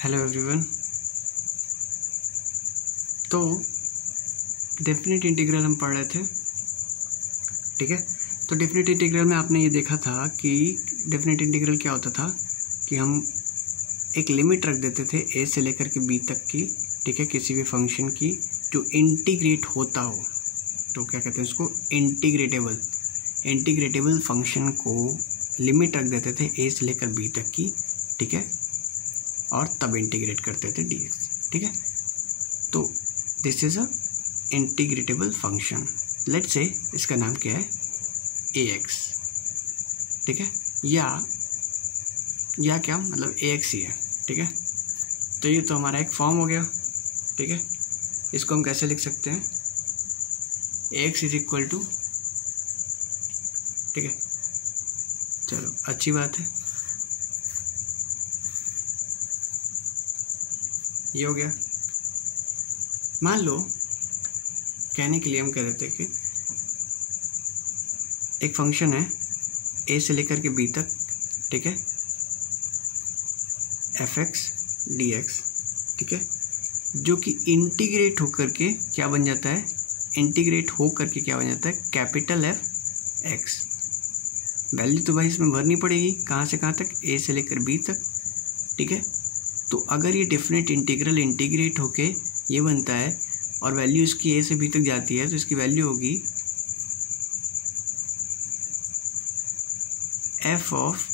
Hello everyone. तो definite integral हम पढ़ रहे थे, ठीक है। तो डेफिनेट इंटीग्रल में आपने ये देखा था कि डेफिनेट इंटीग्रल क्या होता था कि हम एक लिमिट रख देते थे ए से लेकर के बी तक की, ठीक है, किसी भी फंक्शन की जो इंटीग्रेट होता हो। तो क्या कहते हैं उसको, इंटीग्रेटेबल फंक्शन को लिमिट रख देते थे ए से लेकर बी तक की, ठीक है, और तब इंटीग्रेट करते थे dx, ठीक है। तो this is a integratable function. Let's say इसका नाम क्या है, ax, ठीक है, या क्या मतलब ax ही है, ठीक है। तो ये तो हमारा एक फॉर्म हो गया, ठीक है। इसको हम कैसे लिख सकते हैं, ax इज इक्वल टू, ठीक है, चलो अच्छी बात है, ये हो गया। मान लो कहने के लिए हम कह देते हैं कि एक फंक्शन है ए से लेकर के बी तक, ठीक है, fx dx, ठीक है, जो कि इंटीग्रेट होकर के क्या बन जाता है, कैपिटल F x। वैल्यू तो भाई इसमें भरनी पड़ेगी, कहाँ से कहाँ तक, ए से लेकर बी तक, ठीक है। तो अगर ये डेफिनेट इंटीग्रल इंटीग्रेट होके ये बनता है और वैल्यू इसकी ए से बी तक जाती है, तो इसकी वैल्यू होगी f of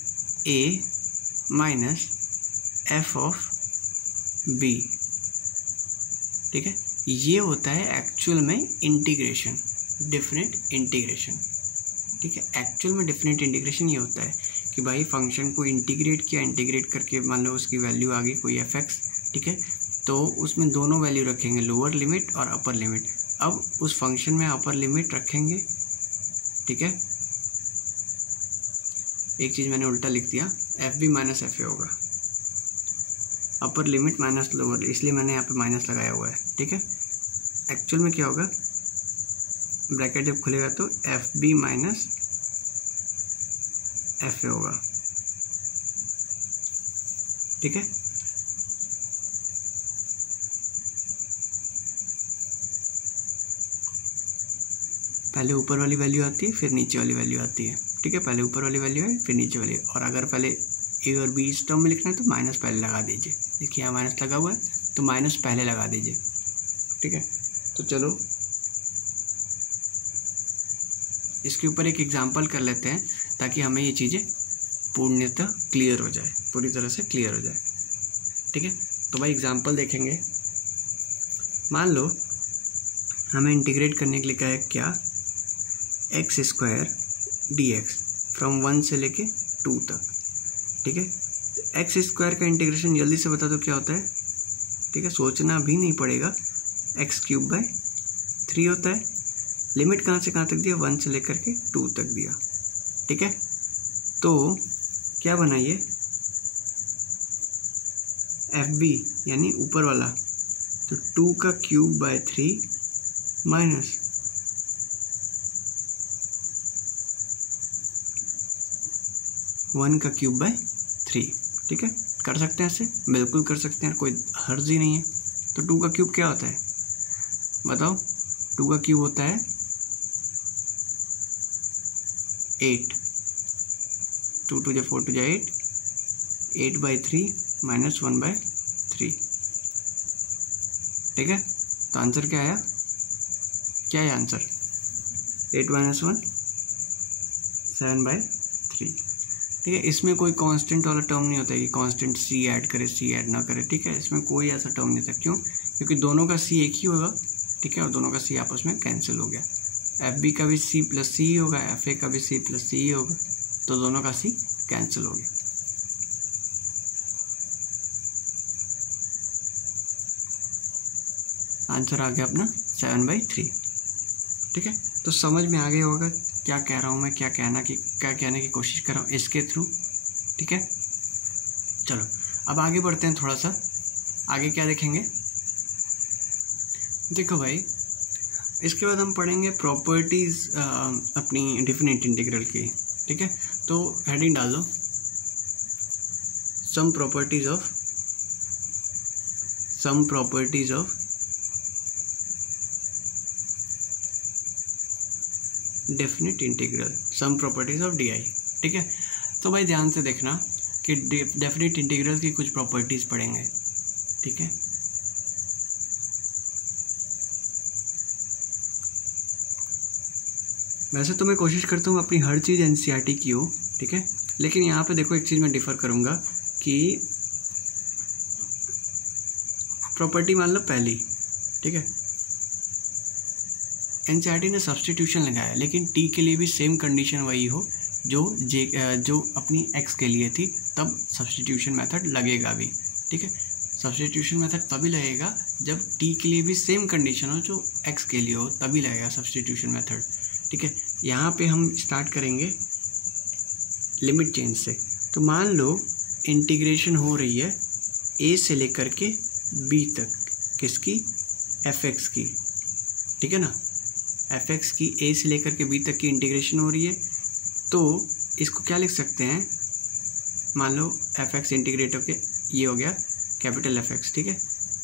a minus f of b, ठीक है। ये होता है एक्चुअल में इंटीग्रेशन, डेफिनेट इंटीग्रेशन, ठीक है। एक्चुअल में डेफिनेट इंटीग्रेशन ये होता है कि भाई फंक्शन को इंटीग्रेट किया, इंटीग्रेट करके मान लो उसकी वैल्यू आ गई कोई fx, ठीक है, तो उसमें दोनों वैल्यू रखेंगे, लोअर लिमिट और अपर लिमिट। अब उस फंक्शन में अपर लिमिट रखेंगे, ठीक है, एक चीज़ मैंने उल्टा लिख दिया, fb माइनस fa होगा, अपर लिमिट माइनस लोअर, इसलिए मैंने यहाँ पे माइनस लगाया हुआ है, ठीक है। एक्चुअल में क्या होगा, ब्रैकेट जब खुलेगा तो fb माइनस fa होगा, ठीक है। पहले ऊपर वाली वैल्यू आती है, फिर नीचे वाली वैल्यू आती है, ठीक है। पहले ऊपर वाली वैल्यू है, फिर नीचे वाली, और अगर पहले ए और बी इस टर्म में लिखना है तो माइनस पहले लगा दीजिए। देखिए यहाँ माइनस लगा हुआ है तो माइनस पहले लगा दीजिए, ठीक है। तो चलो इसके ऊपर एक एग्जांपल कर लेते हैं ताकि हमें ये चीज़ें पूर्णतः क्लियर हो जाए, पूरी तरह से क्लियर हो जाए, ठीक है। तो भाई एग्जांपल देखेंगे। मान लो हमें इंटीग्रेट करने के लिए क्या है, क्या x square D x from 1 से लेके 2 तक, ठीक है। एक्स स्क्वायर का इंटीग्रेशन जल्दी से बता दो क्या होता है, ठीक है, सोचना भी नहीं पड़ेगा, एक्स क्यूब बाय 3 होता है। लिमिट कहाँ से कहाँ तक दिया, 1 से लेकर के 2 तक दिया, ठीक है। तो क्या बनाइए, एफ बी यानी ऊपर वाला, तो 2 का क्यूब बाय 3 माइनस 1 का क्यूब बाय 3, ठीक है। कर सकते हैं ऐसे, बिल्कुल कर सकते हैं, कोई हर्ज ही नहीं है। तो 2 का क्यूब क्या होता है बताओ, 2 का क्यूब होता है 8, 2 2 4 2 8, 8 बाई 3 माइनस 1 बाय 3, ठीक है। तो आंसर क्या आया, क्या है आंसर, 8 माइनस 1 7 बाई 3, ठीक है। इसमें कोई कांस्टेंट वाला टर्म नहीं होता है कि कांस्टेंट सी ऐड करे सी ऐड ना करे, ठीक है। इसमें कोई ऐसा टर्म नहीं था, क्यों, क्योंकि दोनों का सी एक ही होगा, ठीक है, और दोनों का सी आपस में कैंसिल हो गया। एफ बी का भी सी प्लस सी ही होगा, एफ ए का भी सी प्लस सी ही होगा, तो दोनों का सी कैंसिल हो गया। आंसर आ गया अपना 7 बाई 3, ठीक है। तो समझ में आ गया होगा क्या कह रहा हूँ मैं, क्या कहने की कोशिश कर रहा हूँ इसके थ्रू, ठीक है। चलो अब आगे बढ़ते हैं थोड़ा सा, आगे क्या देखेंगे, देखो भाई इसके बाद हम पढ़ेंगे प्रॉपर्टीज़ अपनी डेफिनेट इंटीग्रल की, ठीक है। तो हेडिंग डाल दो, some properties of some properties of definite integral, some properties of D I. ठीक है, तो भाई ध्यान से देखना कि डेफिनेट इंटीग्रल की कुछ प्रॉपर्टीज पढ़ेंगे। ठीक है, वैसे तो मैं कोशिश करता हूँ अपनी हर चीज़ एनसीईआरटी की हो। ठीक है, लेकिन यहाँ पे देखो एक चीज़ मैं डिफर करूँगा कि प्रॉपर्टी मान लो पहली, ठीक है, एनसीईआरटी ने सब्स्टिट्यूशन लगाया, लेकिन टी के लिए भी सेम कंडीशन वही हो जो अपनी एक्स के लिए थी, तब सब्स्टिट्यूशन मेथड लगेगा भी। ठीक है, सब्स्टिट्यूशन मेथड तभी लगेगा जब टी के लिए भी सेम कंडीशन हो जो एक्स के लिए हो, तभी लगेगा सब्स्टिट्यूशन मेथड। ठीक है, यहाँ पे हम स्टार्ट करेंगे लिमिट चेंज से। तो मान लो इंटीग्रेशन हो रही है ए से लेकर के बी तक, किसकी, एफ एक्स की। ठीक है ना, एफ एक्स की ए से लेकर के बी तक की इंटीग्रेशन हो रही है। तो इसको क्या लिख सकते हैं, मान लो एफ एक्स इंटीग्रेट होके ये हो गया कैपिटल एफ एक्स। ठीक है,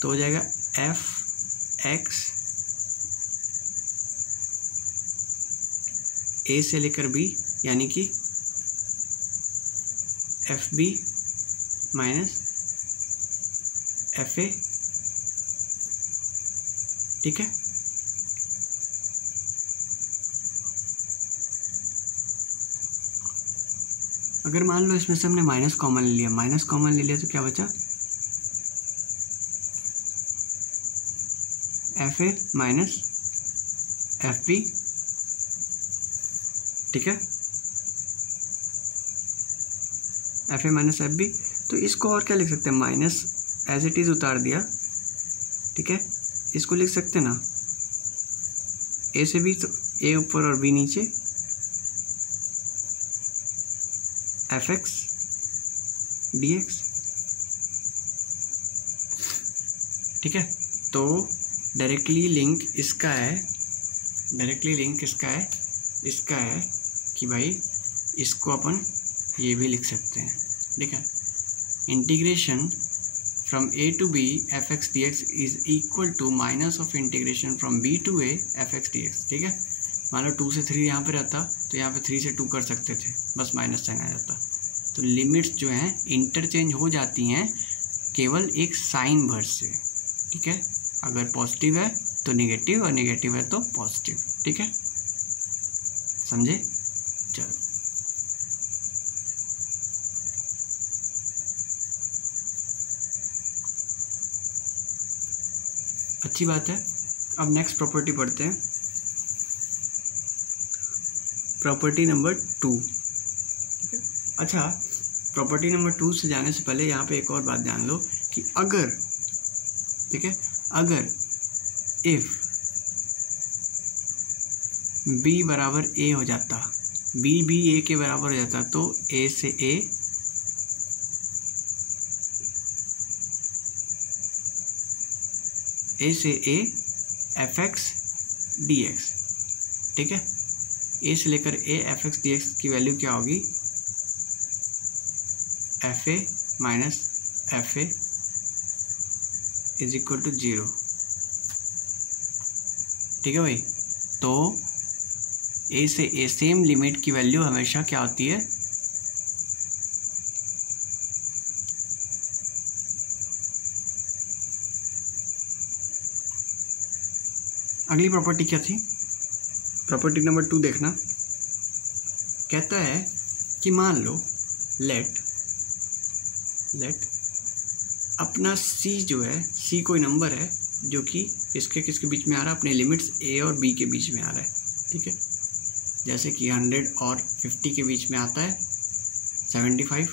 तो हो जाएगा एफ एक्स ए से लेकर बी, यानी कि F B minus F A. ठीक है, अगर मान लो इसमें से हमने माइनस कॉमन ले लिया, माइनस कॉमन ले लिया तो क्या बचा, F A minus F B. ठीक है, F A minus F B. तो इसको और क्या लिख सकते हैं, माइनस एज इट इज उतार दिया। ठीक है, इसको लिख सकते हैं ना, ए से बी तो ए ऊपर और बी नीचे, एफ एक्स डी एक्स। ठीक है, तो डायरेक्टली लिंक इसका है, डायरेक्टली लिंक इसका है, इसका है कि भाई इसको अपन ये भी लिख सकते हैं। ठीक है, integration from A to B F X D X is equal to minus of integration from B to A F X D X. ठीक है, मान लो 2 से 3 यहाँ पे रहता तो यहाँ पे 3 से 2 कर सकते थे, बस माइनस साइन आ जाता। तो लिमिट्स जो हैं इंटरचेंज हो जाती हैं केवल एक साइन भर से। ठीक है, अगर पॉजिटिव है तो नेगेटिव और नेगेटिव है तो पॉजिटिव। ठीक है, समझे? चलो, अच्छी बात है। अब नेक्स्ट प्रॉपर्टी पढ़ते हैं, प्रॉपर्टी नंबर 2। अच्छा, प्रॉपर्टी नंबर 2 से जाने से पहले यहाँ पे एक और बात जान लो कि अगर, ठीक है, अगर इफ b बराबर a हो जाता, b भी a के बराबर हो जाता, तो a से a से a F X D X. ठीक है, a से लेकर a F X D X की वैल्यू क्या होगी, F A minus F A is equal to 0। ठीक है भाई, तो ए से ए सेम लिमिट की वैल्यू हमेशा क्या होती है, अगली प्रॉपर्टी क्या थी, प्रॉपर्टी नंबर 2 देखना। कहता है कि मान लो लेट अपना c जो है, c कोई नंबर है जो कि इसके किसके बीच में आ रहा है, अपने लिमिट्स a और b के बीच में आ रहा है। ठीक है, जैसे कि 100 और 50 के बीच में आता है 75।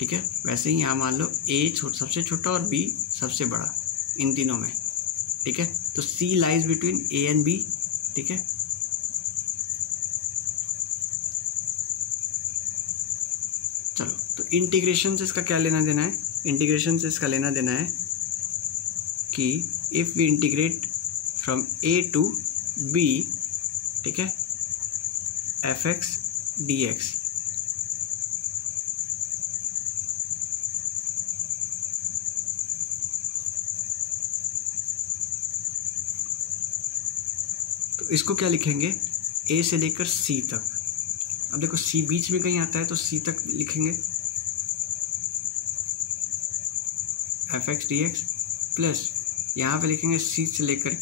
ठीक है, वैसे ही यहाँ मान लो a सबसे छोटा और b सबसे बड़ा, इन तीनों में। ठीक है, तो c lies between a and b। ठीक है, चलो, तो इंटीग्रेशन से इसका क्या लेना देना है, इंटीग्रेशन से इसका लेना देना है कि if we integrate from a to b, ठीक है, एफ एक्स डी एक्स, तो इसको क्या लिखेंगे, ए से लेकर सी तक। अब देखो सी बीच में कहीं आता है तो सी तक लिखेंगे F X D x, plus यहाँ पे लिखेंगे सी से लेकर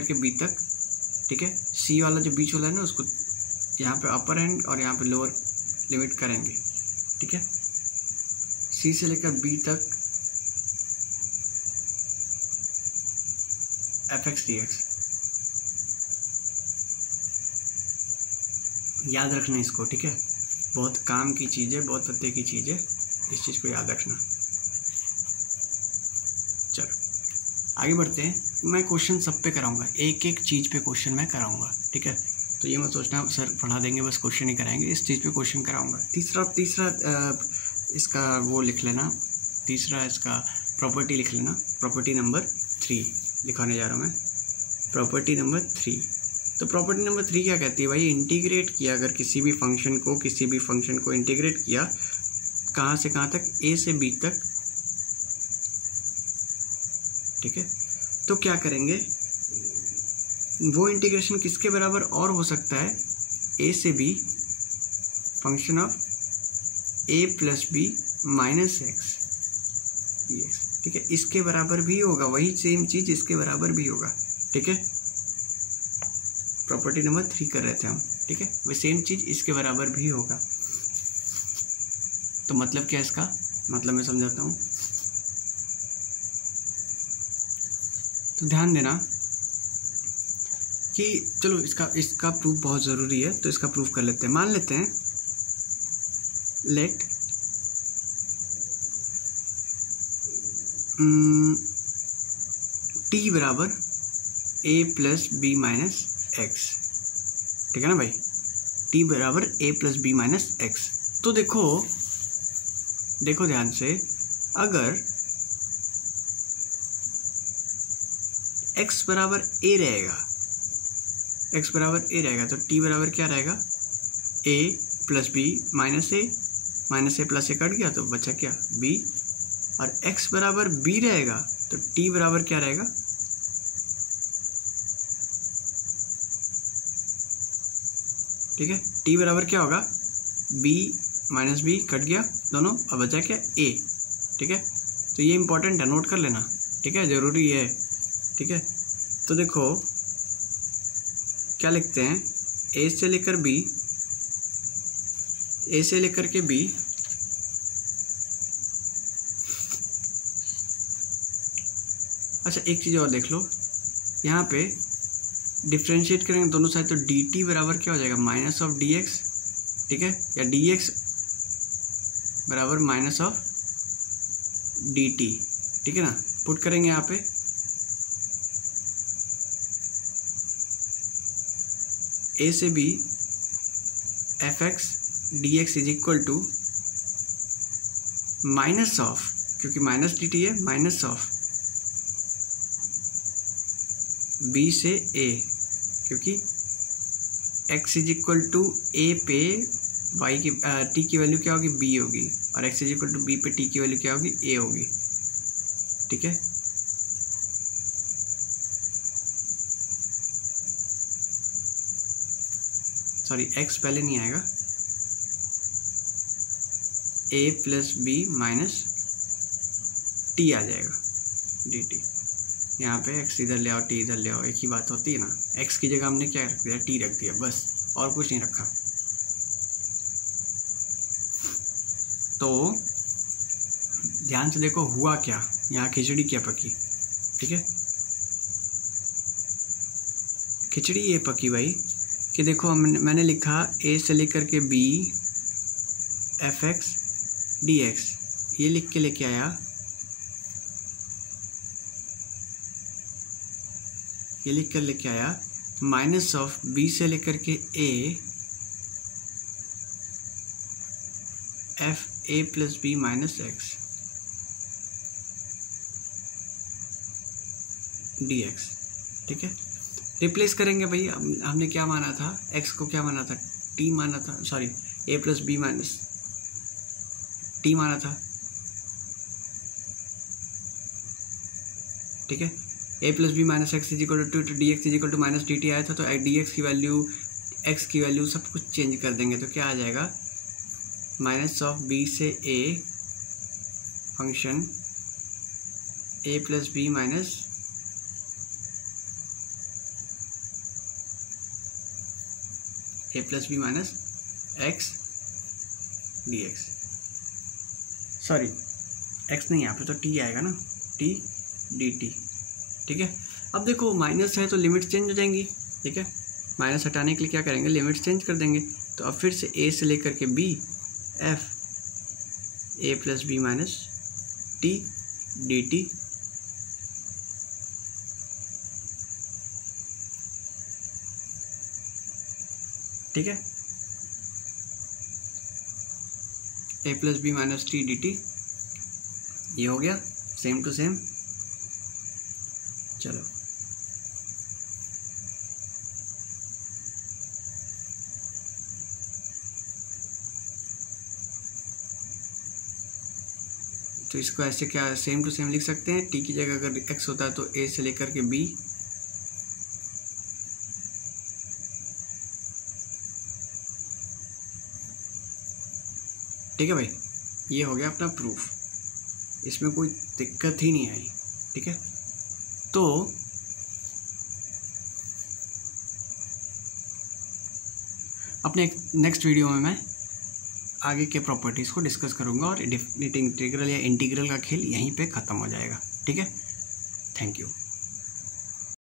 के बी तक। ठीक है, सी वाला जो बीच वाला है ना उसको यहाँ पे अपर एंड और यहाँ पे लोअर लिमिट करेंगे। ठीक है, सी से लेकर बी तक एफ एक्स डी एक्स। याद रखना इसको, ठीक है, बहुत काम की चीज़ है, बहुत पते की चीज़ है, इस चीज़ को याद रखना। चलो आगे बढ़ते हैं। मैं क्वेश्चन सब पे कराऊंगा, एक एक चीज़ पे क्वेश्चन मैं कराऊंगा। ठीक है, तो ये मत सोचना सर पढ़ा देंगे बस क्वेश्चन ही कराएंगे, इस चीज़ पे क्वेश्चन कराऊंगा। तीसरा इसका वो लिख लेना, तीसरा इसका प्रॉपर्टी लिख लेना, प्रॉपर्टी नंबर 3 लिखाने जा रहा हूँ मैं, प्रॉपर्टी नंबर 3। तो प्रॉपर्टी नंबर 3 क्या कहती है भाई, इंटीग्रेट किया अगर किसी भी फंक्शन को इंटीग्रेट किया कहाँ से कहाँ तक, ए से बी तक। ठीक है, तो क्या करेंगे, वो इंटीग्रेशन किसके बराबर और हो सकता है, ए से B function of A plus B minus X D X. ठीक है, इसके बराबर भी होगा, वही सेम चीज इसके बराबर भी होगा। ठीक है, प्रॉपर्टी नंबर 3 कर रहे थे हम। ठीक है, वही सेम चीज इसके बराबर भी होगा। तो मतलब क्या है इसका, मतलब मैं समझाता हूँ। तो ध्यान देना कि चलो इसका प्रूफ बहुत ज़रूरी है, तो इसका प्रूफ कर लेते हैं। मान लेते हैं लेट टी बराबर ए प्लस बी माइनस एक्स। ठीक है ना भाई, टी बराबर ए प्लस बी माइनस एक्स। तो देखो ध्यान से, अगर x बराबर a रहेगा, तो t बराबर क्या रहेगा, a plus B minus A plus A cut गया तो बचा क्या, b। और x बराबर b रहेगा तो t बराबर क्या रहेगा, ठीक है, t बराबर क्या होगा, b माइनस बी कट गया दोनों, अब बचा क्या, a। ठीक है, तो ये इंपॉर्टेंट है, नोट कर लेना। ठीक है, जरूरी है। ठीक है, तो देखो क्या लिखते हैं, ए से लेकर के बी अच्छा एक चीज़ और देख लो, यहाँ पे डिफ्रेंशिएट करेंगे दोनों साइड, तो डी टी बराबर क्या हो जाएगा, माइनस ऑफ डी एक्स। ठीक है, या डी एक्स बराबर माइनस ऑफ डी टी। ठीक है ना, पुट करेंगे यहाँ पे, ए से B F X D X is equal to minus of, क्योंकि माइनस डी टी है, माइनस ऑफ बी से ए, क्योंकि X is equal to A पे वाई की टी की वैल्यू क्या होगी, बी होगी, और X is equal to B पे टी की वैल्यू क्या होगी, ए होगी। ठीक है, सॉरी एक्स पहले नहीं आएगा, ए प्लस बी माइनस टी आ जाएगा डी टी। यहाँ पे एक्स इधर ले आओ, टी इधर ले आओ, एक ही बात होती है ना। एक्स की जगह हमने क्या रख दिया, टी रख दिया, बस और कुछ नहीं रखा। तो ध्यान से देखो हुआ क्या, यहाँ खिचड़ी क्या पकी। ठीक है, खिचड़ी ये पकी भाई कि देखो मैंने लिखा ए से लेकर के B F X D X, ये लिख के लेके आया, ये लिख कर लेके आया माइनस ऑफ बी से लेकर के A F A plus B minus X D X. ठीक है, रिप्लेस करेंगे भाई, हमने क्या माना था, x को क्या माना था, t माना था, sorry a plus B minus T माना था। ठीक है। A plus B minus X is equal to D X is equal to minus D T आया था, तो डी एक्स की वैल्यू, एक्स की वैल्यू सब कुछ चेंज कर देंगे, तो क्या आ जाएगा, माइनस ऑफ बी से A function A plus B minus A plus B minus X D X, sorry X नहीं, यहाँ पे तो टी आएगा ना, टी डी टी, ठीक है। अब देखो माइनस है तो लिमिट चेंज हो जाएंगी, ठीक है। माइनस हटाने के लिए क्या करेंगे, लिमिट चेंज कर देंगे। तो अब फिर से ए से लेकर के B F A plus B minus T D T, ठीक है। A plus B minus T D T, ये हो गया सेम टू सेम। चलो तो इसको ऐसे क्या सेम टू सेम लिख सकते हैं, टी की जगह अगर एक्स होता है तो ए से लेकर के बी, ठीक है भाई। ये हो गया अपना प्रूफ, इसमें कोई दिक्कत ही नहीं आई, ठीक है। तो अपने नेक्स्ट वीडियो में मैं आगे के प्रॉपर्टीज़ को डिस्कस करूंगा और डेफिनेट इंटीग्रल या इंटीग्रल का खेल यहीं पे ख़त्म हो जाएगा, ठीक है। Thank you.